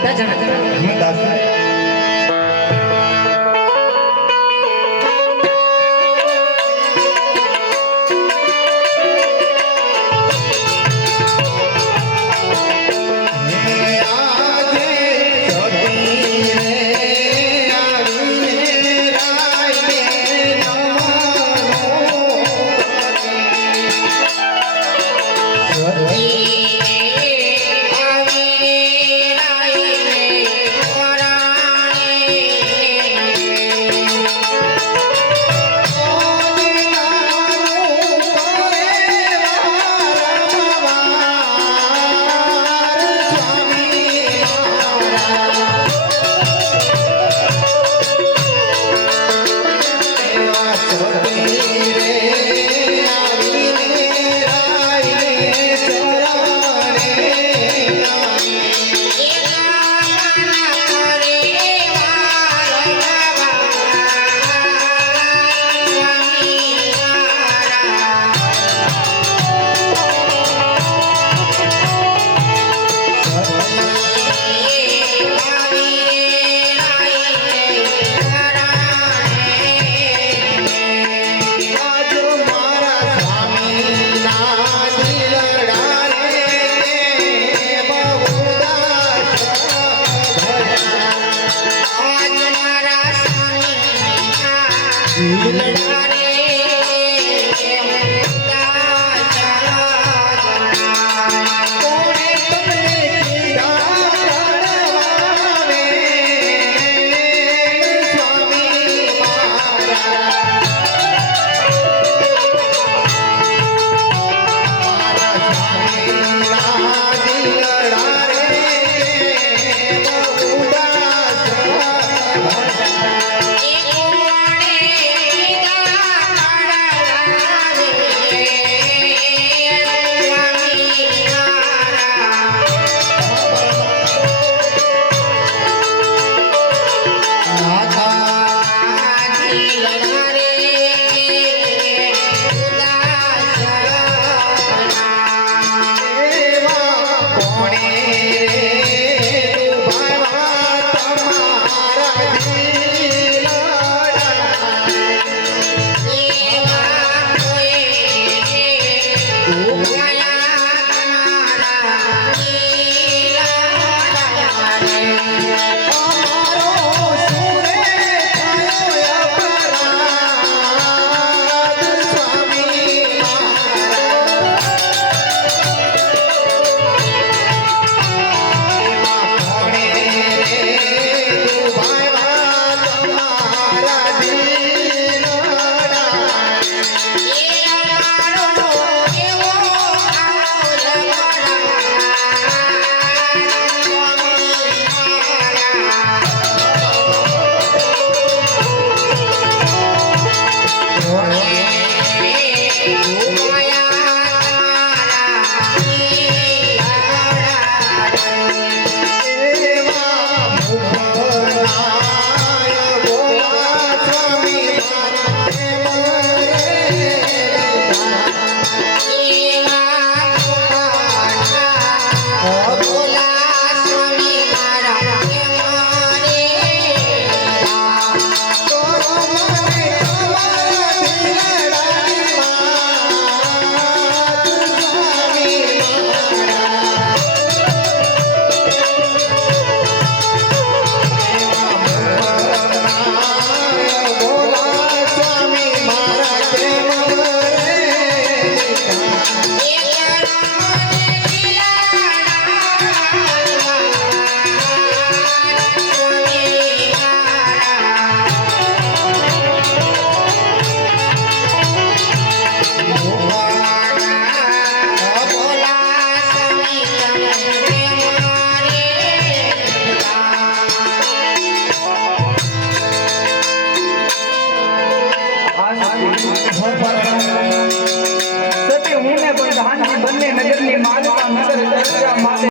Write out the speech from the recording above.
મોટા જણા હું દાસ હે you later. ভোপাল